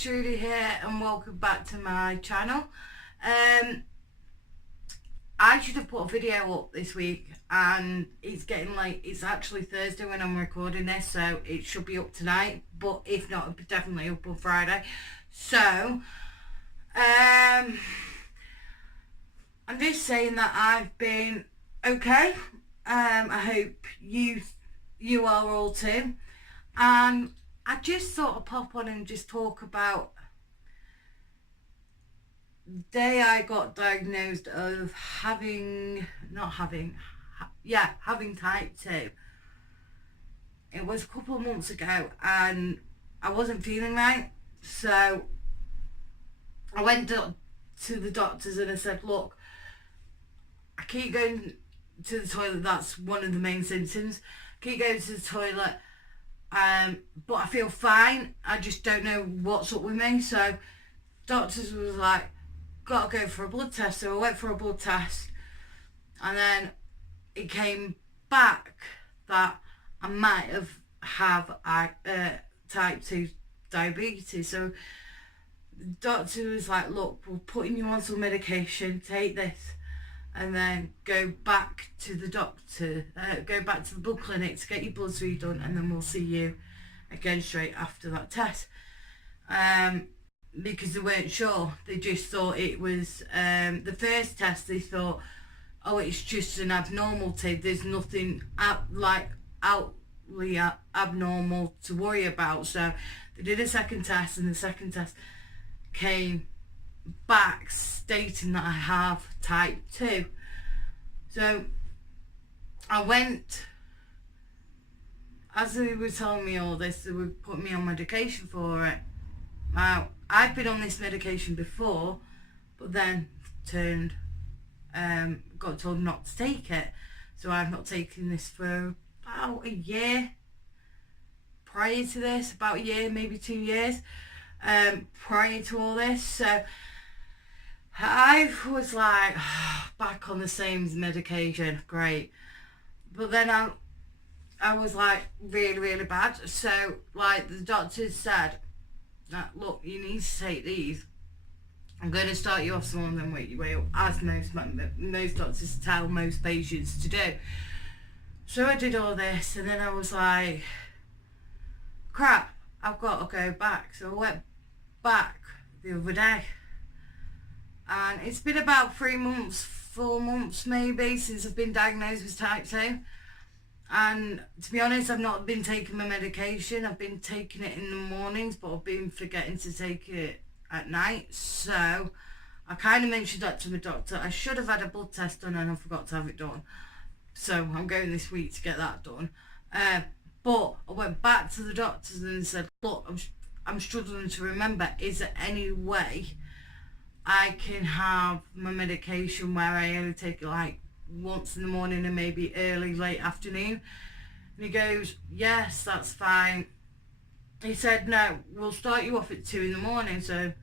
guys, Trudy here and welcome back to my channel. I should have put a video up this week and it's getting late. It's actually Thursday when I'm recording this, so it should be up tonight, but if not, it'll be definitely up on Friday. So I'm just saying that I've been okay. I hope you are all too, and I just thought I'd pop on and just talk about the day I got diagnosed of having type 2. It was a couple of months ago and I wasn't feeling right, so I went to the doctors and I said, look, I keep going to the toilet. That's one of the main symptoms. I keep going to the toilet, but I feel fine. I just don't know what's up with me. So doctors was like, gotta go for a blood test. So I went for a blood test and then it came back that I might have type 2 diabetes. So the doctor was like, look, we're putting you on some medication, take this and then go back to the doctor, go back to the blood clinic to get your bloods redone, and then we'll see you again straight after that test. Because they weren't sure. They just thought it was the first test. They thought, oh, it's just an abnormality. There's nothing outly abnormal to worry about. So they did a second test, and the second test came back stating that I have type 2. So I went, as they were telling me all this, they would put me on medication for it. Now, I've been on this medication before, but then got told not to take it. So I've not taken this for about a year. Prior to this, about a year, maybe 2 years, prior to all this. So I was like, back on the same medication, great. But then I was like really bad. So like the doctors said, look, you need to take these. I'm going to start you off small and then work your way up, as most doctors tell most patients to do. So I did all this, and then I was like, crap, I've got to go back. So I went back the other day, and it's been about 4 months maybe since I've been diagnosed with type 2. And to be honest, I've not been taking my medication. I've been taking it in the mornings, but I've been forgetting to take it at night. So I kind of mentioned that to my doctor. I should have had a blood test done and I forgot to have it done. So I'm going this week to get that done. But I went back to the doctors and said, look, I'm struggling to remember. Is there any way I can have my medication where I only take it like once in the morning and maybe late afternoon? And he goes, yes, that's fine. He said, no, we'll start you off at 2 in the morning. So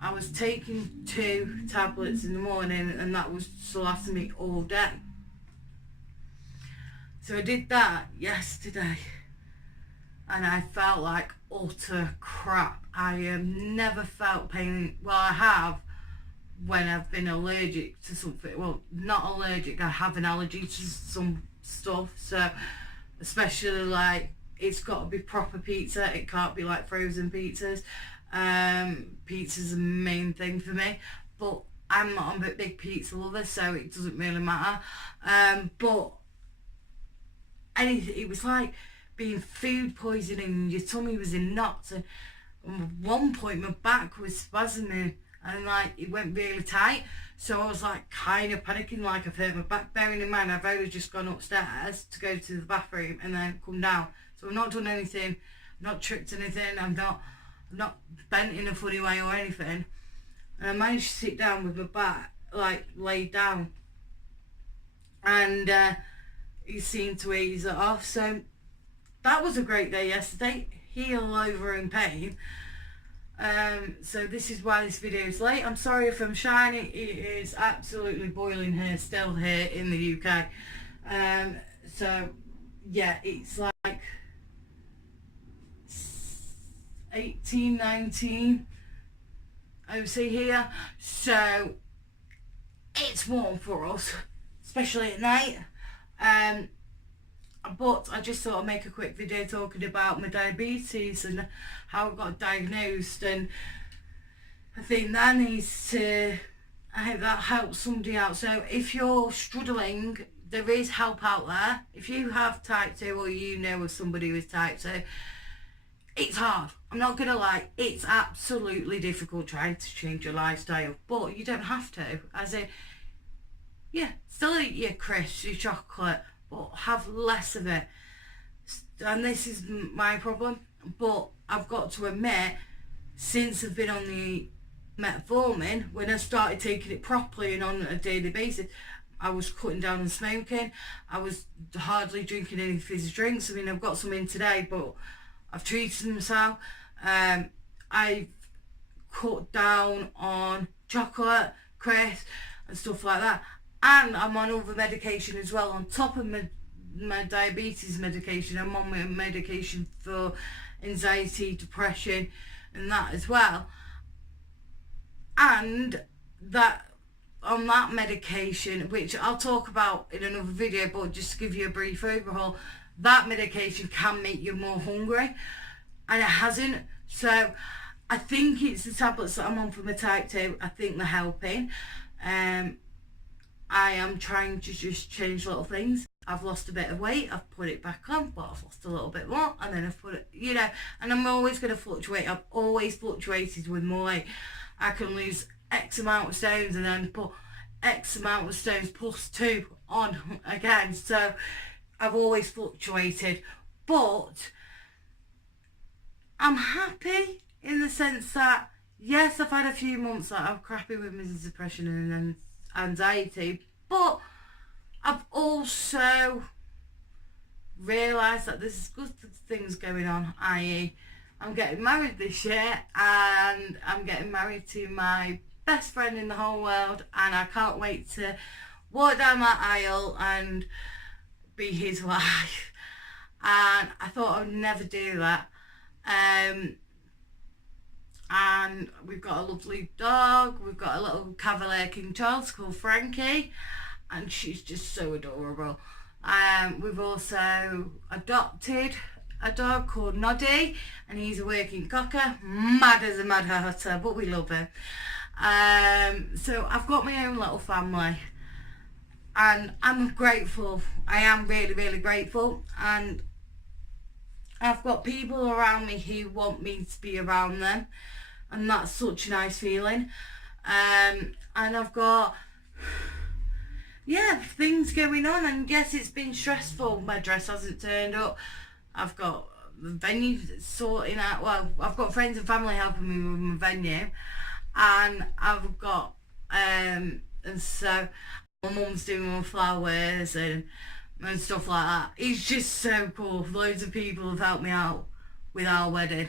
I was taking 2 tablets in the morning, and that was lasting me all day. So I did that yesterday, and I felt like utter crap. I have never felt pain. Well, I have when I've been allergic to something. Well, not allergic, I have an allergy to some stuff. So especially like, it's got to be proper pizza. It can't be like frozen pizzas. Pizza's the main thing for me, but I'm not a big pizza lover, so it doesn't really matter. But anything, it was like being food poisoning. Your tummy was in knots, and at one point my back was spasming, and like it went really tight. So I was like kind of panicking, like I've hurt my back. Bearing in mind I've only just gone upstairs to go to the bathroom and then come down. So I've not done anything, not tripped anything, I'm not bent in a funny way or anything. And I managed to sit down with my back like laid down, and it seemed to ease it off. So that was a great day yesterday. Heel over in pain. So this is why this video is late. I'm sorry if I'm shiny. It is absolutely boiling here, still here in the UK. So yeah, it's like 18, 19. I see here. So it's warm for us, especially at night. But I just thought I'd make a quick video talking about my diabetes and how I got diagnosed, and I think that needs to, I hope that helps somebody out. So if you're struggling, there is help out there. If you have type 2 or you know of somebody with type 2, it's hard. I'm not going to lie, it's absolutely difficult trying to change your lifestyle, but you don't have to. As in, yeah, still eat your crisps, your chocolate, but have less of it. And this is my problem, but I've got to admit, since I've been on the metformin, when I started taking it properly and on a daily basis, I was cutting down on smoking. I was hardly drinking any fizzy drinks. I mean, I've got some in today, but I've treated myself. I've cut down on chocolate, crisps and stuff like that. And I'm on other medication as well. On top of my diabetes medication, I'm on my medication for anxiety, depression and that as well. And that on that medication, which I'll talk about in another video, but just to give you a brief overhaul, that medication can make you more hungry, and it hasn't. So I think it's the tablets that I'm on for my type 2, I think they're helping. I am trying to just change little things. I've lost a bit of weight, I've put it back on, but I've lost a little bit more, and then I've put it, you know, and I'm always going to fluctuate. I've always fluctuated with my weight. I can lose X amount of stones and then put X amount of stones plus 2 on again. So I've always fluctuated, but I'm happy in the sense that, yes, I've had a few months that I'm crappy with my depression and anxiety, but I've also realised that there's good things going on, i.e. I'm getting married this year, and I'm getting married to my best friend in the whole world, and I can't wait to walk down that aisle and be his wife. And I thought I'd never do that. And we've got a lovely dog. We've got a little Cavalier King Charles called Frankie, and she's just so adorable. We've also adopted a dog called Noddy, and he's a working cocker, mad as a mad hatter, but we love him. So I've got my own little family, and I'm grateful. I am really, really grateful, and I've got people around me who want me to be around them, and that's such a nice feeling. And I've got, yeah, things going on, and yes, it's been stressful. My dress hasn't turned up. I've got the venue sorting out. Well, I've got friends and family helping me with my venue, and I've got and so my mum's doing my flowers and stuff like that. It's just so cool. Loads of people have helped me out with our wedding,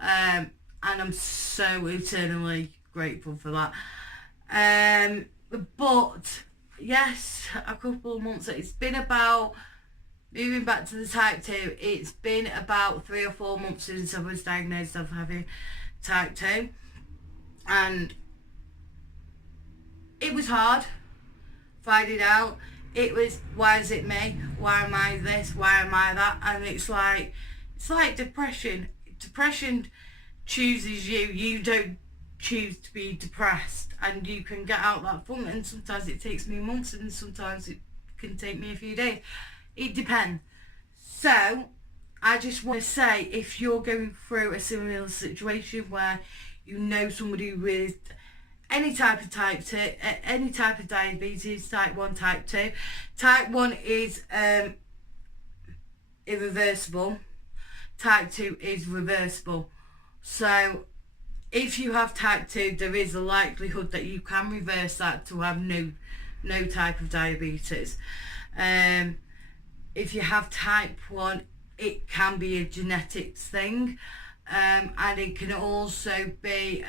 and I'm so eternally grateful for that. But yes, a couple of months, it's been about, moving back to the type 2, it's been about 3 or 4 months since I was diagnosed of having type 2, and it was hard finding out. It was, why is it me? Why am I this? Why am I that? And it's like depression. Depression chooses you. You don't choose to be depressed, and you can get out that funk, and sometimes it takes me months and sometimes it can take me a few days. It depends. So I just want to say, if you're going through a similar situation where you know somebody with any type of type 2, any type of diabetes, type 1, type 2. Type 1 is irreversible. Type 2 is reversible. So if you have type 2, there is a likelihood that you can reverse that to have no type of diabetes. If you have type 1, it can be a genetics thing, and it can also be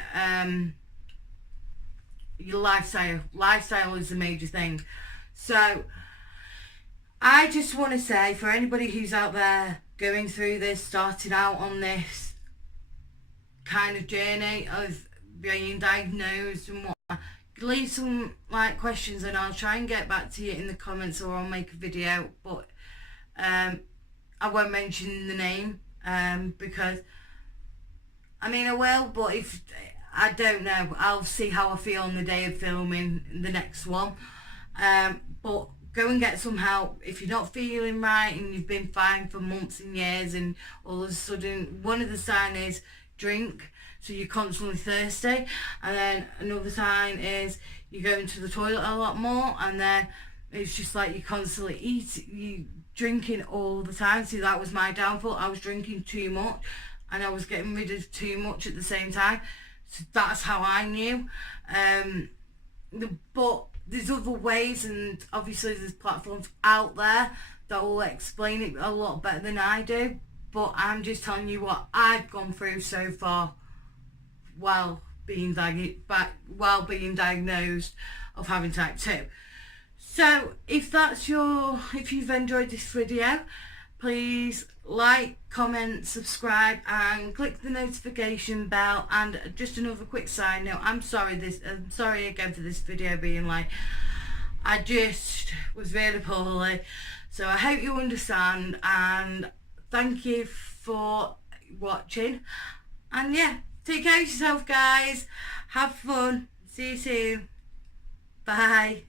your lifestyle. Lifestyle is a major thing. So I just want to say, for anybody who's out there going through this, starting out on this, kind of journey of being diagnosed and what. Leave some like questions and I'll try and get back to you in the comments, or I'll make a video, but I won't mention the name because I mean I will, but if I don't know, I'll see how I feel on the day of filming the next one. But go and get some help if you're not feeling right and you've been fine for months and years, and all of a sudden one of the signs is drink, so you're constantly thirsty, and then another sign is you're going to the toilet a lot more, and then it's just like you constantly you drinking all the time. See, that was my downfall. I was drinking too much and I was getting rid of too much at the same time, so that's how I knew. But there's other ways, and obviously there's platforms out there that will explain it a lot better than I do, but I'm just telling you what I've gone through so far while being diagnosed of having type 2. So if you've enjoyed this video, please like, comment, subscribe and click the notification bell. And just another quick side note, I'm sorry again for this video being like, I just was really poorly, so I hope you understand, and thank you for watching. And yeah, take care of yourself guys, have fun, see you soon, bye.